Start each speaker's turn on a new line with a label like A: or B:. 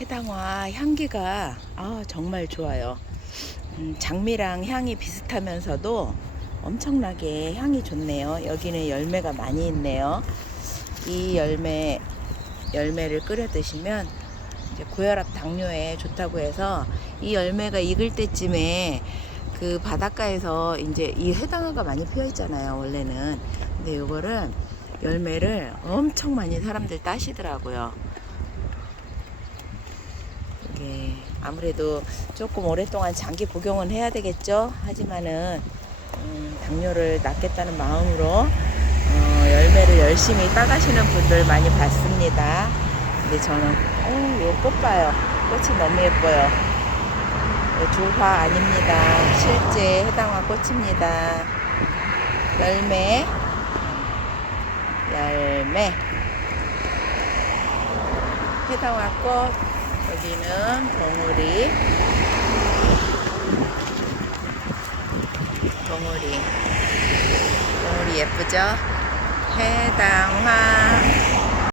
A: 해당화 향기가 아, 정말 좋아요. 음, 장미랑 향이 비슷하면서도 엄청나게 향이 좋네요. 여기는 열매가 많이 있네요. 이 열매 열매를 끓여 드시면 이제 고혈압 당뇨에 좋다고 해서 이 열매가 익을 때쯤에 그 바닷가에서 이제 이 해당화가 많이 피어 있잖아요 원래는 근데 요거를 열매를 엄청 많이 사람들 따시더라고요 이게 아무래도 조금 오랫동안 장기 복용은 해야 되겠죠 하지만은 음, 당뇨를 낫겠다는 마음으로 어, 열매를 열심히 따가시는 분들 많이 봤습니다 근데 저는 어, 요꽃 봐요 꽃이 너무 예뻐요 네, 조화 아닙니다. 실제 해당화 꽃입니다. 열매, 열매. 해당화 꽃. 여기는 봉우리. 봉우리. 봉우리 예쁘죠? 해당화.